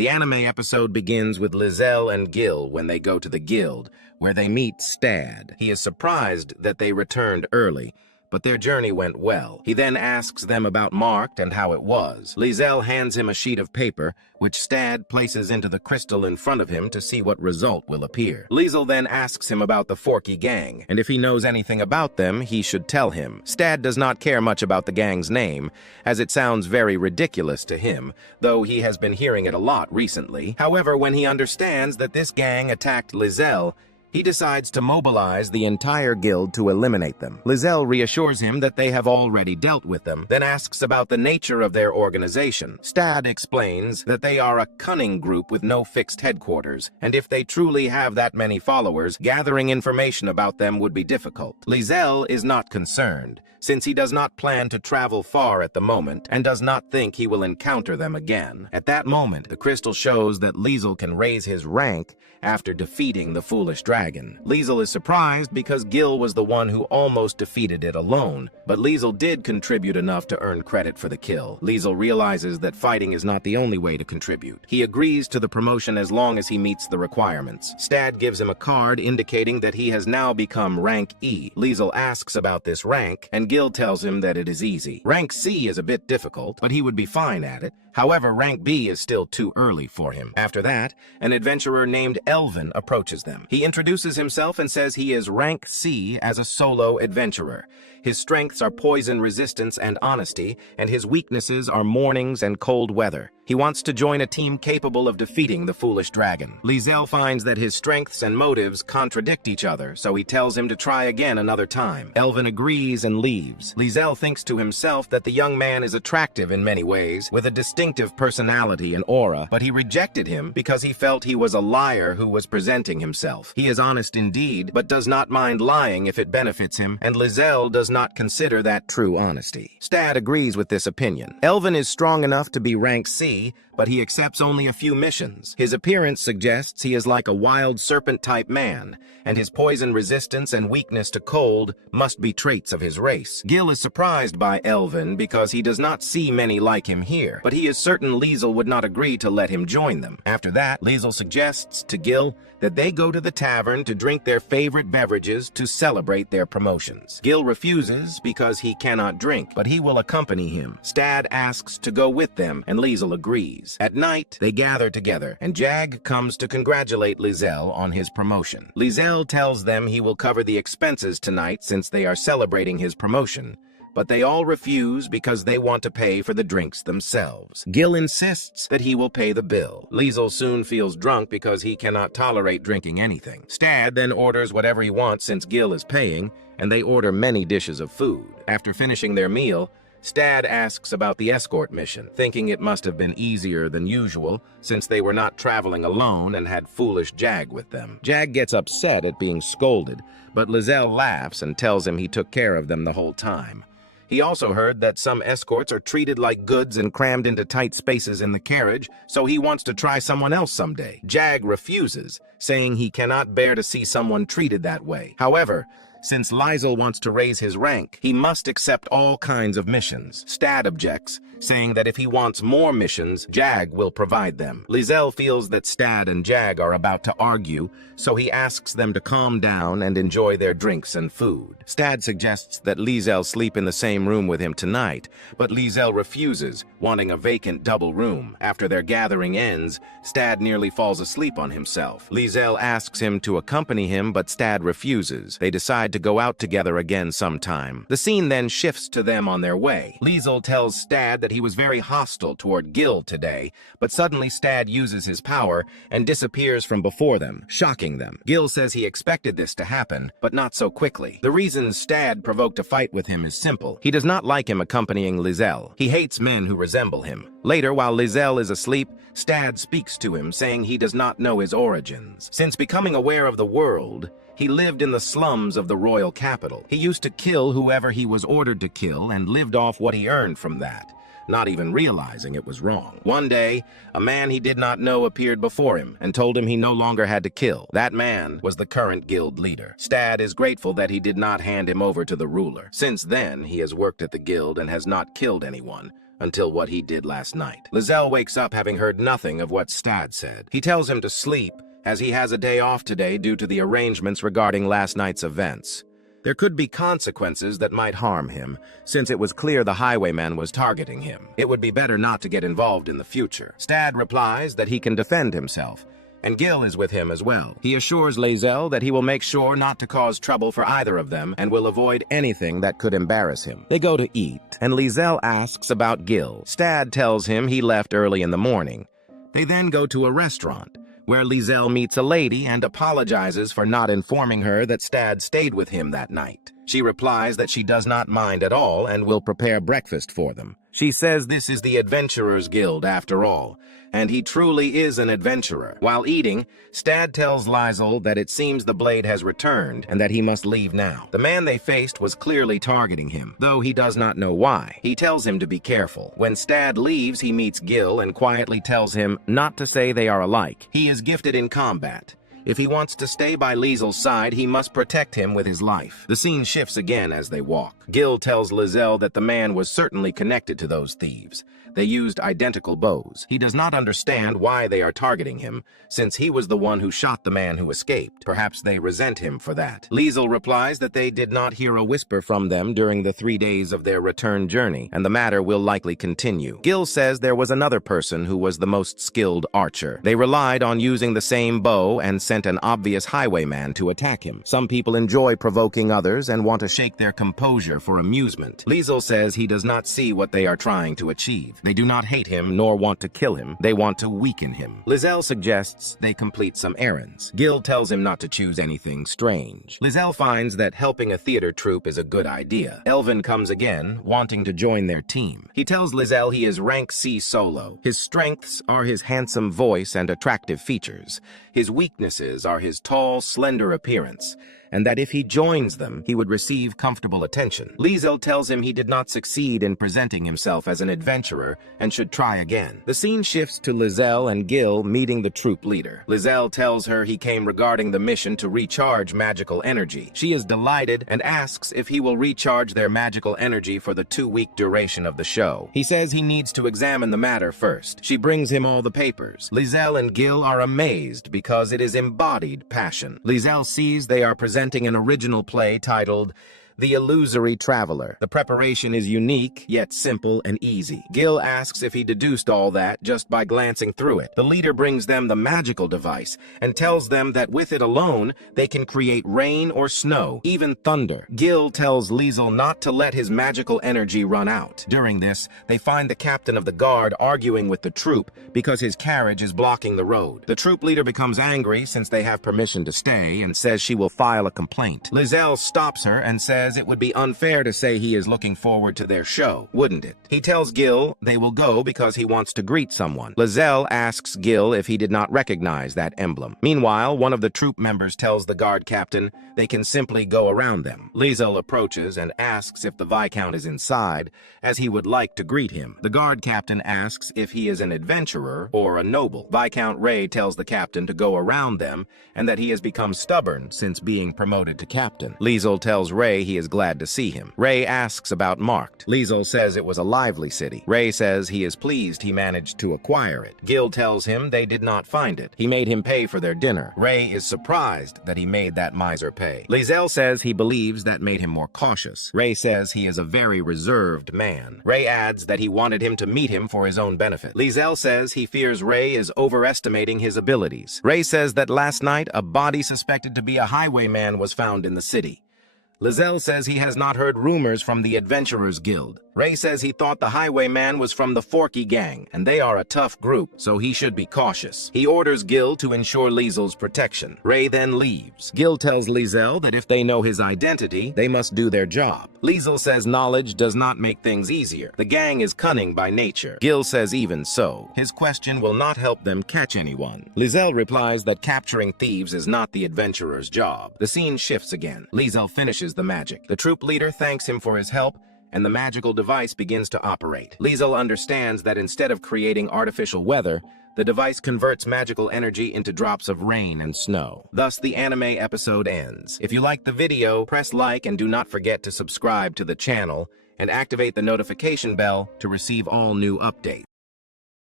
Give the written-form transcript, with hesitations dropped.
The anime episode begins with Lizelle and Gil when they go to the guild, where they meet Stad. He is surprised that they returned early, but their journey went well. He then asks them about Marked and how it was. Lizelle hands him a sheet of paper, which Stad places into the crystal in front of him to see what result will appear. Lizelle then asks him about the Forky gang, and if he knows anything about them, he should tell him. Stad does not care much about the gang's name, as it sounds very ridiculous to him, though he has been hearing it a lot recently. However, when he understands that this gang attacked Lizelle, he decides to mobilize the entire guild to eliminate them. Lizelle reassures him that they have already dealt with them, then asks about the nature of their organization. Stad explains that they are a cunning group with no fixed headquarters, and if they truly have that many followers, gathering information about them would be difficult. Lizelle is not concerned, since he does not plan to travel far at the moment and does not think he will encounter them again. At that moment, the crystal shows that Lizelle can raise his rank after defeating the foolish dragon. Lizelle is surprised because Gil was the one who almost defeated it alone, but Lizelle did contribute enough to earn credit for the kill. Lizelle realizes that fighting is not the only way to contribute. He agrees to the promotion as long as he meets the requirements. Stad gives him a card indicating that he has now become rank E. Lizelle asks about this rank, and Gil tells him that it is easy. Rank C is a bit difficult, but he would be fine at it. However, rank B is still too early for him. After that, an adventurer named Elvin approaches them. He introduces himself and says he is rank C as a solo adventurer. His strengths are poison resistance and honesty, and his weaknesses are mornings and cold weather. He wants to join a team capable of defeating the foolish dragon. Lizelle finds that his strengths and motives contradict each other, so he tells him to try again another time. Elvin agrees and leaves. Lizelle thinks to himself that the young man is attractive in many ways, with a distinctive personality and aura, but he rejected him because he felt he was a liar who was presenting himself. He is honest indeed, but does not mind lying if it benefits him, and Lizelle does not consider that true honesty. Stad agrees with this opinion. Elvin is strong enough to be rank C, but he accepts only a few missions. His appearance suggests he is like a wild serpent-type man, and his poison resistance and weakness to cold must be traits of his race. Gil is surprised by Elvin because he does not see many like him here, but he is certain Lizelle would not agree to let him join them. After that, Lizelle suggests to Gil that they go to the tavern to drink their favorite beverages to celebrate their promotions. Gil refuses because he cannot drink, but he will accompany him. Stad asks to go with them, and Lizelle agrees. At night, they gather together, and Jag comes to congratulate Lizelle on his promotion. Lizelle tells them he will cover the expenses tonight since they are celebrating his promotion, but they all refuse because they want to pay for the drinks themselves. Gil insists that he will pay the bill. Lizelle soon feels drunk because he cannot tolerate drinking anything. Stad then orders whatever he wants since Gil is paying, and they order many dishes of food. After finishing their meal, Stad asks about the escort mission, thinking it must have been easier than usual since they were not traveling alone and had foolish Jag with them. Jag gets upset at being scolded, but Lizelle laughs and tells him he took care of them the whole time. He also heard that some escorts are treated like goods and crammed into tight spaces in the carriage, so he wants to try someone else someday. Jag refuses, saying he cannot bear to see someone treated that way. However, since Lizelle wants to raise his rank, he must accept all kinds of missions. Stad objects, saying that if he wants more missions, Jag will provide them. Lizelle feels that Stad and Jag are about to argue, so he asks them to calm down and enjoy their drinks and food. Stad suggests that Lizelle sleep in the same room with him tonight, but Lizelle refuses, wanting a vacant double room. After their gathering ends, Stad nearly falls asleep on himself. Lizelle asks him to accompany him, but Stad refuses. They decide to go out together again sometime. The scene then shifts to them on their way. Lizelle tells Stad that he was very hostile toward Gil today, but suddenly Stad uses his power and disappears from before them, shocking them. Gil says he expected this to happen, but not so quickly. The reason Stad provoked a fight with him is simple. He does not like him accompanying Lizelle. He hates men who resemble him. Later, while Lizelle is asleep, Stad speaks to him, saying he does not know his origins. Since becoming aware of the world, he lived in the slums of the royal capital. He used to kill whoever he was ordered to kill and lived off what he earned from that, not even realizing it was wrong. One day, a man he did not know appeared before him and told him he no longer had to kill. That man was the current guild leader. Stad is grateful that he did not hand him over to the ruler. Since then, he has worked at the guild and has not killed anyone, until what he did last night. Lizelle wakes up having heard nothing of what Stad said. He tells him to sleep, as he has a day off today due to the arrangements regarding last night's events. There could be consequences that might harm him, since it was clear the highwayman was targeting him. It would be better not to get involved in the future. Stad replies that he can defend himself, and Gil is with him as well. He assures Lae'zel that he will make sure not to cause trouble for either of them and will avoid anything that could embarrass him. They go to eat, and Lae'zel asks about Gil. Stad tells him he left early in the morning. They then go to a restaurant, where Lae'zel meets a lady and apologizes for not informing her that Stad stayed with him that night. She replies that she does not mind at all and will prepare breakfast for them. She says this is the Adventurers Guild after all, and he truly is an adventurer. While eating, Stad tells Lae'zel that it seems the blade has returned and that he must leave now. The man they faced was clearly targeting him, though he does not know why. He tells him to be careful. When Stad leaves, he meets Gil and quietly tells him not to say they are alike. He is gifted in combat. If he wants to stay by Lae'zel's side, he must protect him with his life. The scene shifts again as they walk. Gil tells Lae'zel that the man was certainly connected to those thieves. They used identical bows. He does not understand why they are targeting him, since he was the one who shot the man who escaped. Perhaps they resent him for that. Lae'zel replies that they did not hear a whisper from them during the 3 days of their return journey, and the matter will likely continue. Gil says there was another person who was the most skilled archer. They relied on using the same bow and sent an obvious highwayman to attack him. Some people enjoy provoking others and want to shake their composure for amusement. Lae'zel says he does not see what they are trying to achieve. They do not hate him nor want to kill him. They want to weaken him. Lae'zel suggests they complete some errands. Gil tells him not to choose anything strange. Lae'zel finds that helping a theater troupe is a good idea. Elvin comes again, wanting to join their team. He tells Lae'zel he is rank C solo. His strengths are his handsome voice and attractive features. His weaknesses are his tall, slender appearance, and that if he joins them, he would receive comfortable attention. Lae'zel tells him he did not succeed in presenting himself as an adventurer and should try again. The scene shifts to Lae'zel and Gil meeting the troop leader. Lae'zel tells her he came regarding the mission to recharge magical energy. She is delighted and asks if he will recharge their magical energy for the 2-week duration of the show. He says he needs to examine the matter first. She brings him all the papers. Lae'zel and Gil are amazed because it is embodied passion. Lae'zel sees they are presenting an original play titled The Illusory Traveler. The preparation is unique, yet simple and easy. Gil asks if he deduced all that just by glancing through it. The leader brings them the magical device and tells them that with it alone, they can create rain or snow, even thunder. Gil tells Lae'zel not to let his magical energy run out. During this, they find the captain of the guard arguing with the troop because his carriage is blocking the road. The troop leader becomes angry since they have permission to stay and says she will file a complaint. Lae'zel stops her and says it would be unfair to say he is looking forward to their show, wouldn't it? He tells Gil they will go because he wants to greet someone. Lae'zel asks Gil if he did not recognize that emblem. Meanwhile, one of the troop members tells the guard captain they can simply go around them. Lae'zel approaches and asks if the Viscount is inside, as he would like to greet him. The guard captain asks if he is an adventurer or a noble. Viscount Ray tells the captain to go around them and that he has become stubborn since being promoted to captain. Lae'zel tells Ray he is glad to see him. Ray asks about Markt. Lae'zel says it was a lively city. Ray says he is pleased he managed to acquire it. Gil tells him they did not find it. He made him pay for their dinner. Ray is surprised that he made that miser pay. Lae'zel says he believes that made him more cautious. Ray says he is a very reserved man. Ray adds that he wanted him to meet him for his own benefit. Lae'zel says he fears Ray is overestimating his abilities. Ray says that last night a body suspected to be a highwayman was found in the city. Lae'zel says he has not heard rumors from the Adventurers Guild. Ray says he thought the highwayman was from the Forky Gang, and they are a tough group, so he should be cautious. He orders Gil to ensure Lae'zel's protection. Ray then leaves. Gil tells Lae'zel that if they know his identity, they must do their job. Lae'zel says knowledge does not make things easier. The gang is cunning by nature. Gil says even so, his question will not help them catch anyone. Lae'zel replies that capturing thieves is not the adventurer's job. The scene shifts again. Lae'zel finishes the magic. The troop leader thanks him for his help, and the magical device begins to operate. Lae'zel understands that instead of creating artificial weather, the device converts magical energy into drops of rain and snow. Thus, the anime episode ends. If you liked the video, press like and do not forget to subscribe to the channel and activate the notification bell to receive all new updates.